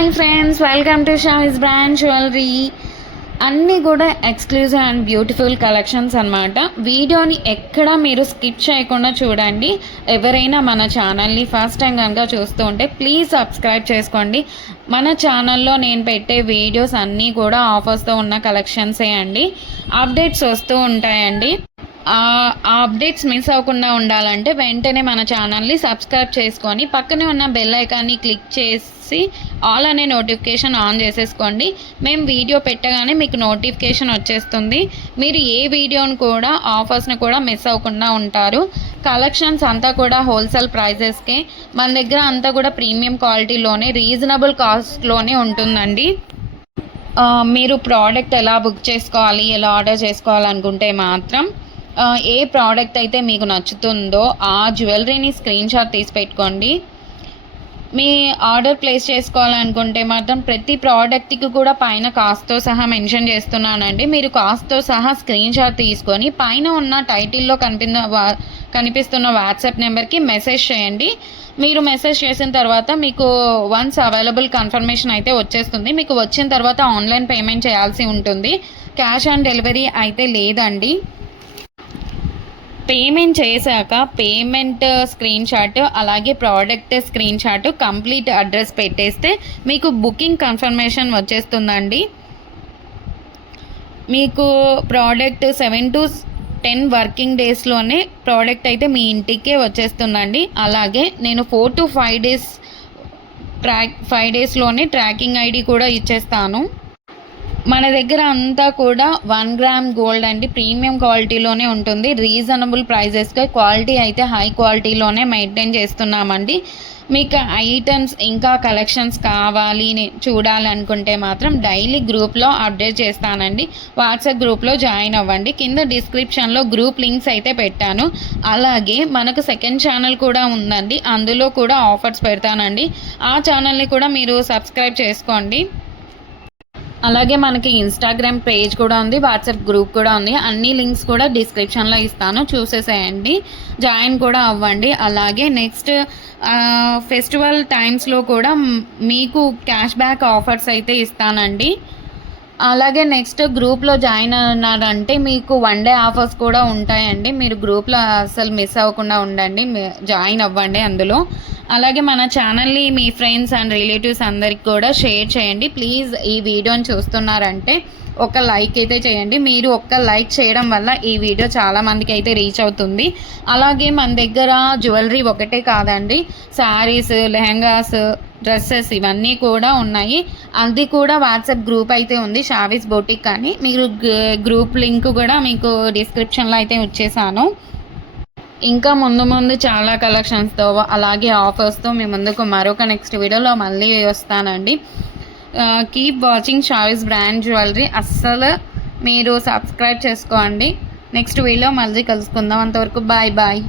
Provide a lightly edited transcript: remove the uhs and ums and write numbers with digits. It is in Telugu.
Hi friends, welcome to Shavis brand jewellery. అన్నీ కూడా ఎక్స్క్లూజివ్ అండ్ బ్యూటిఫుల్ కలెక్షన్స్ అనమాట. వీడియోని ఎక్కడ మీరు స్కిప్ చేయకుండా చూడండి. ఎవరైనా మన ఛానల్ని ఫస్ట్ టైం కనుక చూస్తూ ఉంటే ప్లీజ్ సబ్స్క్రైబ్ చేసుకోండి. మన ఛానల్లో నేను పెట్టే వీడియోస్ అన్నీ కూడా ఆఫర్స్తో ఉన్న కలెక్షన్సే అండి. అప్డేట్స్ వస్తూ ఉంటాయండి. ఆ అప్డేట్స్ మిస్ అవ్వకుండా ఉండాలంటే వెంటనే మన ఛానల్ని సబ్స్క్రైబ్ చేసుకొని పక్కనే ఉన్న బెల్ ఐకాన్ని క్లిక్ చేసి ఆల్ అనే నోటిఫికేషన్ ఆన్ చేసేసుకోండి. మేము వీడియో పెట్టగానే మీకు నోటిఫికేషన్ వచ్చేస్తుంది. మీరు ఏ వీడియోని కూడా ఆఫర్స్ని కూడా మిస్ అవ్వకుండా ఉంటారు. కలెక్షన్స్ అంతా కూడా హోల్సేల్ ప్రైజెస్కే, మన దగ్గర అంతా కూడా ప్రీమియం క్వాలిటీలోనే రీజనబుల్ కాస్ట్లోనే ఉంటుందండి. మీరు ప్రోడక్ట్ ఎలా బుక్ చేసుకోవాలి, ఎలా ఆర్డర్ చేసుకోవాలనుకుంటే మాత్రం ఏ ప్రోడక్ట్ అయితే మీకు నచ్చుతుందో ఆ జ్యువెలరీని స్క్రీన్ షాట్ తీసి పెట్టుకోండి. మీ ఆర్డర్ ప్లేస్ చేసుకోవాలనుకుంటే మాత్రం ప్రతి ప్రోడక్ట్కి కూడా పైన కాస్ట్తో సహా మెన్షన్ చేస్తున్నానండి. మీరు కాస్ట్తో సహా స్క్రీన్ షాట్ తీసుకొని పైన ఉన్న టైటిల్లో కనిపిస్తున్న వాట్సాప్ నెంబర్కి మెసేజ్ చేయండి. మీరు మెసేజ్ చేసిన తర్వాత మీకు వన్స్ అవైలబుల్ కన్ఫర్మేషన్ అయితే వచ్చేస్తుంది. మీకు వచ్చిన తర్వాత ఆన్లైన్ పేమెంట్ చేయాల్సి ఉంటుంది. క్యాష్ ఆన్ డెలివరీ అయితే లేదండి. పేమెంట్ చేశాక పేమెంట్ స్క్రీన్ షాట్ అలాగే product screen shot complete address పెట్టేస్తే మీకు బుకింగ్ కన్ఫర్మేషన్ వచ్చేస్తుందండి. మీకు ప్రోడక్ట్ 7 to 10 వర్కింగ్ డేస్లోనే ప్రోడక్ట్ అయితే మీ ఇంటికే వచ్చేస్తుందండి. అలాగే నేను 4 to 5 డేస్లోనే ట్రాకింగ్ ఐడి కూడా ఇచ్చేస్తాను. మన దగ్గర అంతా కూడా 1 గ్రామ్ గోల్డ్ అండి, ప్రీమియం క్వాలిటీలోనే ఉంటుంది. రీజనబుల్ ప్రైజెస్గా క్వాలిటీ అయితే హై క్వాలిటీలోనే మెయింటైన్ చేస్తున్నామండి. మీకు ఐటమ్స్ ఇంకా కలెక్షన్స్ కావాలి చూడాలనుకుంటే మాత్రం డైలీ గ్రూప్లో అప్డేట్ చేస్తానండి. వాట్సాప్ గ్రూప్లో జాయిన్ అవ్వండి. కింద డిస్క్రిప్షన్లో గ్రూప్ లింక్స్ అయితే పెట్టాను. అలాగే మనకు సెకండ్ ఛానల్ కూడా ఉందండి, అందులో కూడా ఆఫర్స్ పెడతానండి. ఆ ఛానల్ని కూడా మీరు సబ్స్క్రైబ్ చేసుకోండి. అలాగే మనకి ఇన్స్టాగ్రామ్ పేజ్ కూడా ఉంది, వాట్సాప్ గ్రూప్ కూడా ఉంది. అన్ని లింక్స్ కూడా డిస్క్రిప్షన్లో ఇస్తాను, చూసేసేయండి, జాయిన్ కూడా అవ్వండి. అలాగే నెక్స్ట్ ఫెస్టివల్ టైమ్స్లో కూడా మీకు క్యాష్ బ్యాక్ ఆఫర్స్ అయితే ఇస్తానండి. అలాగే నెక్స్ట్ గ్రూప్లో జాయిన్ అన్నారంటే మీకు 1 day ఆఫర్స్ కూడా ఉంటాయండి. మీరు గ్రూప్లో అసలు మిస్ అవ్వకుండా ఉండండి, జాయిన్ అవ్వండి అందులో. అలాగే మన ఛానల్ని మీ ఫ్రెండ్స్ అండ్ రిలేటివ్స్ అందరికి కూడా షేర్ చేయండి. ప్లీజ్ ఈ వీడియోని చూస్తున్నారంటే ఒక లైక్ అయితే చేయండి. మీరు ఒక్క లైక్ చేయడం వల్ల ఈ వీడియో చాలామందికి అయితే రీచ్ అవుతుంది. అలాగే మన దగ్గర జ్యువెలరీ ఒకటే కాదండి, శారీస్, లెహంగాస్, డ్రెస్సెస్ ఇవన్నీ కూడా ఉన్నాయి. అది కూడా వాట్సాప్ గ్రూప్ అయితే ఉంది, షావిస్ బొటిక్ అని. మీరు గ్రూప్ లింక్ కూడా మీకు డిస్క్రిప్షన్లో అయితే వచ్చేసాను. ఇంకా ముందు చాలా కలెక్షన్స్తో అలాగే ఆఫర్స్తో మీ ముందుకు మరొక నెక్స్ట్ వీడియోలో మళ్ళీ వస్తానండి. Keep watching Shavis brand jewellery. అస్సలు మీరు సబ్స్క్రైబ్ చేసుకోండి. నెక్స్ట్ వీడియో మళ్ళీ కలుసుకుందాం. అంతవరకు బాయ్ బాయ్.